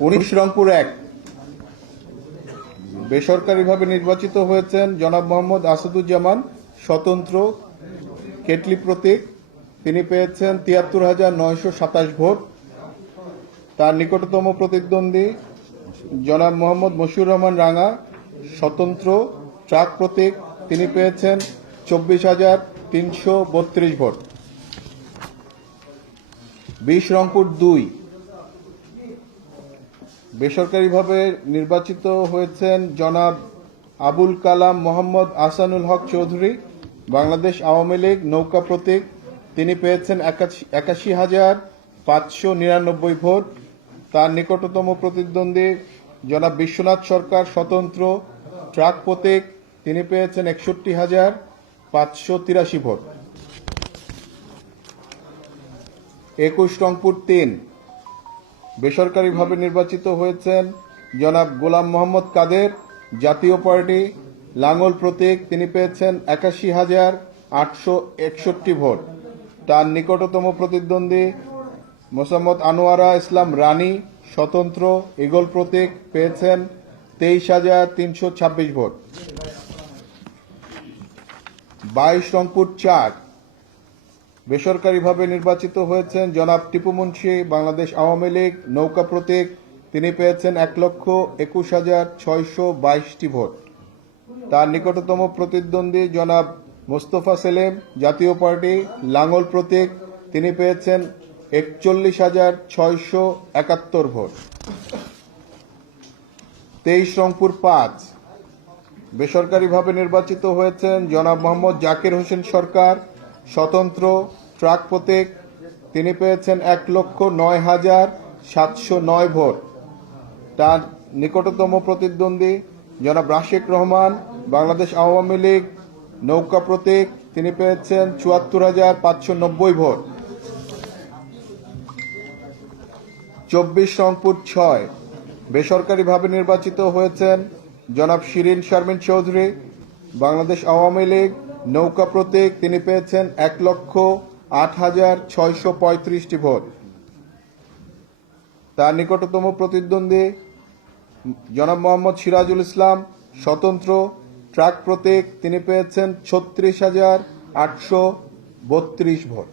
19 রংপুর 1 বেসরকারিভাবে নির্বাচিত হয়েছেন জনাব মোহাম্মদ আসাদুজ্জামান স্বতন্ত্র কেটলি প্রতীক। তিনি পেয়েছেন ৭৩,৯২৭ ভোট। তার নিকটতম প্রতিদ্বন্দ্বী জনাব মোহাম্মদ মশিউর রহমান রাঙা স্বতন্ত্র ট্রাক প্রতীক। তিনি পেয়েছেন ২৪,৩৩২ ভোট। ২০ রংপুর 2 বেসরকারিভাবে নির্বাচিত হয়েছেন জনাব আবুল কালাম মোহাম্মদ আহসানুল হক চৌধুরী বাংলাদেশ আওয়ামী লীগ নৌকা প্রতীক। তিনি পেয়েছেন ৮১,৫৯৯ ভোট। তার নিকটতম প্রতিদ্বন্দ্বী জনাব বিশ্বনাথ সরকার স্বতন্ত্র ট্রাক প্রতীক। তিনি পেয়েছেন ৬১,৫৮৩ ভোট। ২১ রংপুর ৩ বেসরকারিভাবে নির্বাচিত হয়েছেন জনাব গোলাম মোহাম্মদ কাদের জাতীয় পার্টি লাঙ্গল প্রতীক। তিনি পেয়েছেন ৮১,৮৬১ ভোট। তার নিকটতম প্রতিদ্বন্দ্বী মোসাম্মদ আনোয়ারা ইসলাম রানী স্বতন্ত্র ঈগল প্রতীক পেয়েছেন ২৩,৩২৬ ভোট। ২২ রংপুর ৪ বেসরকারিভাবে নির্বাচিত হয়েছেন জনাব টিপু মুন্সি বাংলাদেশ আওয়ামী লীগ নৌকা প্রতীক। তিনি পেয়েছেন ১,২১,৬২২ ভোট। তার নিকটতম প্রতিদ্বন্দ্বী জনাব মোস্তফা সেলিম জাতীয় পার্টি লাঙ্গল প্রতীক। তিনি পেয়েছেন ৪১,৬৭১ ভোট। ২৩ রংপুর ৫ বেসরকারিভাবে নির্বাচিত হয়েছেন জনাব মোহাম্মদ জাকির হোসেন সরকার স্বতন্ত্র ট্রাক প্রতীক। তিনি পেয়েছেন ১,০৯,৭০৯ ভোট। তার নিকটতম প্রতিদ্বন্দ্বী জনাব রাশেক রহমান বাংলাদেশ আওয়ামী লীগ নৌকা প্রতীক। তিনি পেয়েছেন ৭৪,৫৯০ ভোট। ২৪ রংপুর ৬ বেসরকারিভাবে নির্বাচিত হয়েছেন জনাব শিরিন শারমিন চৌধুরী বাংলাদেশ আওয়ামী লীগ নৌকা প্রতীক। তিনি পেয়েছেন ১,০৮,৬৩৫ ভোট। তার নিকটতম প্রতিদ্বন্দ্বী জনাব মোহাম্মদ সিরাজুল ইসলাম স্বতন্ত্র ট্রাক প্রতীক। তিনি পেয়েছেন ৩৬,৮৩২ ভোট।